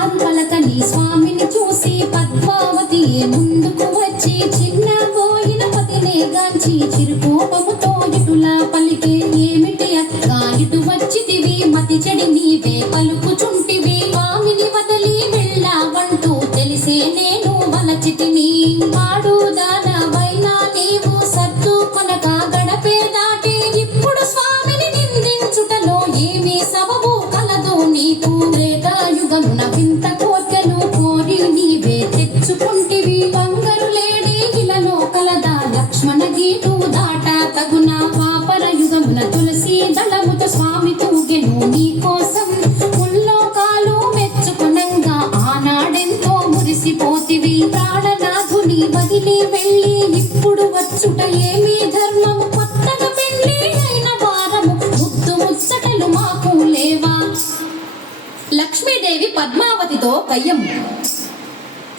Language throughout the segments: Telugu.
మారు పలకని స్వామిని చూసి పద్మావతి ముందుకు వచ్చి చిన్న పోయిన పతినే గాంచి చిరుకోపముతో ఇటులా పలికే ఏమిటి అక్క? ఇటు వచ్చితివి మతి చెడి నీవే పలుకు తెచ్చుకుంటివి బంగారు లేడి ఇలలో కలదా లక్ష్మణ గీటు దాట తగున పాపర యుగమున తులసి దళముతో స్వామి తూగెను నీ కోసం ముల్లోకాలు మెచ్చుకునంగా ఆనాడెంతో మురిసిపోతివి. ప్రాణనాథుని వదిలి వెళ్ళి ఇప్పుడు వచ్చుట ఏమీ ధర్మము? కొత్తగా పెళ్ళి అయిన వారము ముద్దు ముచ్చటలు మాకు లేవా? లక్ష్మీదేవి పద్మావతితో కయ్యం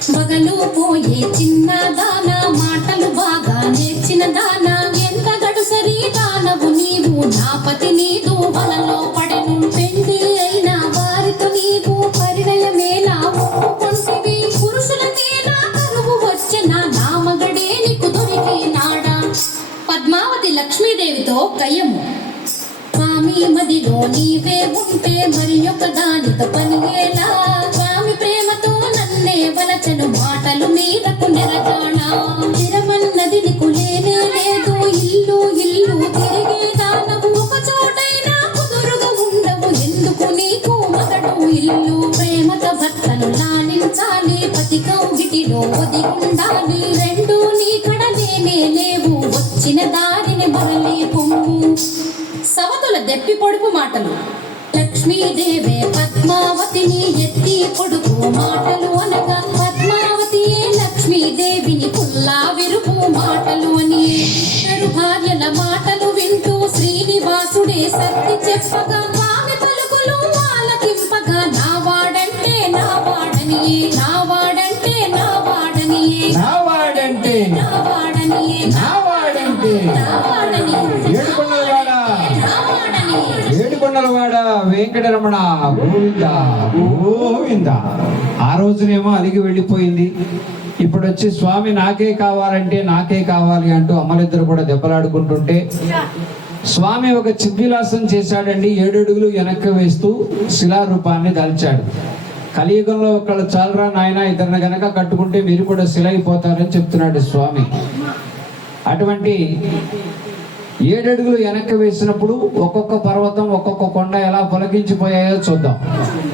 మగలు పోయే చిన్న దాన మాటలు బాగా నేర్చిన దాన. ఎంత గడుసరి దానవు నీవు? నా పతి నీదు. వలలో పడెను పెండి అయిన వారితో నీవు పరిణయమేలా ఒప్పుకొంటివి పురుషులకేలా కరువు వచ్చిన నా మగడే నీకు దొరికినాడా పద్మావతి లక్ష్మీదేవితో కయ్యము స్వామి మదిలో నీవే ఉంటే మరి ఒక దానితో పనియేలా ఉండాలి రెండు నీ కడలేనే లేవు వచ్చిన దారిని మరలి పొమ్ము సవతుల దెప్పి పొడుపు మాటలు. లక్ష్మీదేవే పద్మావతిని ఎత్తి పొడుపు మాటలు అనగా పద్మావతియే లక్ష్మీదేవిని పుల్లా విరుపు మాటలు అని. భార్యల మాటలు వింటూ శ్రీనివాసుడే సత్తి చెప్పగా నా వాడంటే ఏడుకొండలవాడ. ఏడుకొండలవాడ వెంకటరమణ గోవింద గోవింద. ఆ రోజునేమో అలిగి వెళ్ళిపోయింది. ఇప్పుడు వచ్చి స్వామి నాకే కావాలంటే నాకే కావాలి అంటూ అమ్మలిద్దరు కూడా దెబ్బలాడుకుంటుంటే స్వామి ఒక చిద్విలాసం చేశాడండి. ఏడడుగులు వెనక్కి వేస్తూ శిలారూపాన్ని దాల్చాడు. కలియుగంలో ఒకళ్ళు చాలరా నాయన? ఇద్దరిని గనక కట్టుకుంటే మీరు కూడా సిలైపోతారని చెప్తున్నాడు స్వామి. అటువంటి ఏడడుగులు వెనక్కి వేసినప్పుడు ఒక్కొక్క పర్వతం ఒక్కొక్క కొండ ఎలా పొలగించిపోయాయో చూద్దాం.